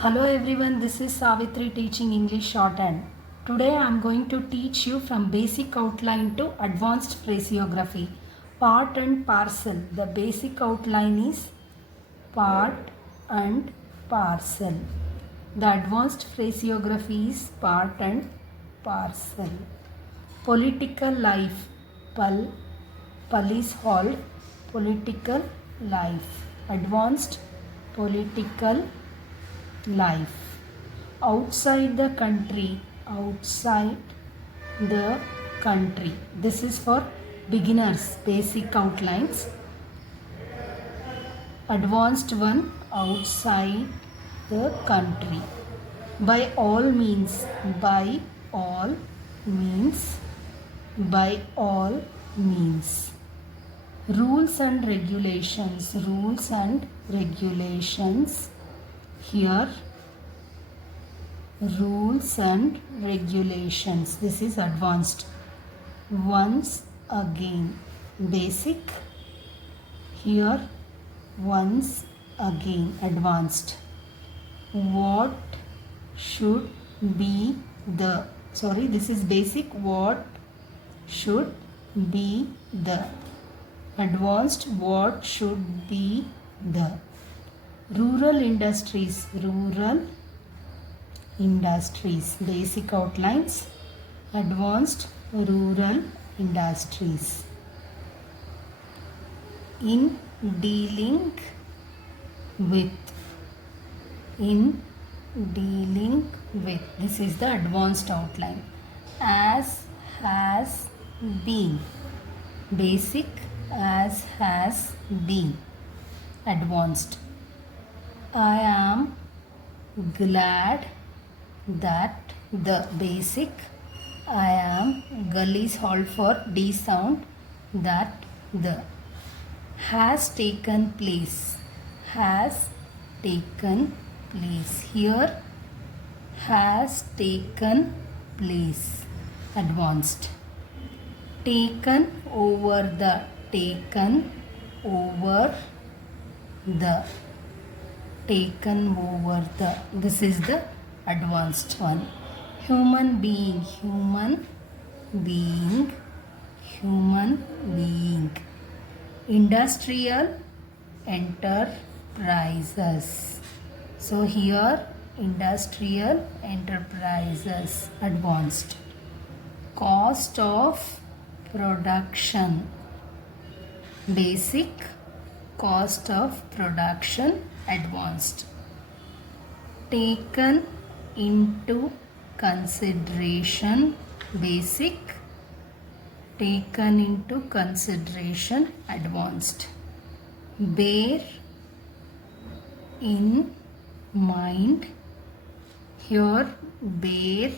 Hello everyone, this is Savitri teaching English Shorthand. Today I am going to teach you from basic outline to advanced phraseography. Part and parcel. The basic outline is part and parcel. The advanced phraseography is part and parcel. Political life. Pal is halt. Political life. Advanced political life. Outside the country. Outside the country. This is for beginners, basic outlines. Advanced one, outside the country. By all means. By all means. By all means. Rules and regulations. Rules and regulations. Here rules and regulations. This is advanced. Once again. Basic. Here once again. Advanced. What should be the. Sorry, this is basic. What should be the. Advanced. What should be the. Rural industries. Rural industries. Basic outlines. Advanced. Rural industries. In dealing with. In dealing with. This is the advanced outline. As has been. Basic. As has been. Advanced. I am glad that the. Basic. I am. Gull is halt for D sound. That the. Has taken place. Has taken place. Here has taken place. Advanced. Taken over the. Taken over the. Taken over the. This is the advanced one. Human being. Human being. Human being. Industrial enterprises. So here industrial enterprises. Advanced. Cost of production. Basic. Cost of production. Advanced. Taken into consideration. Basic. Taken into consideration. Advanced. Bear in mind. Here bear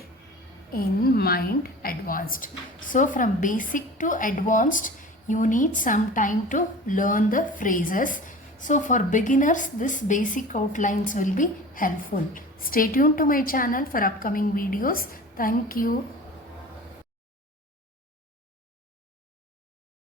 in mind. Advanced. So from basic to advanced you need some time to learn the phrases. So for beginners this basic outlines will be helpful. Stay tuned to my channel for upcoming videos. Thank you.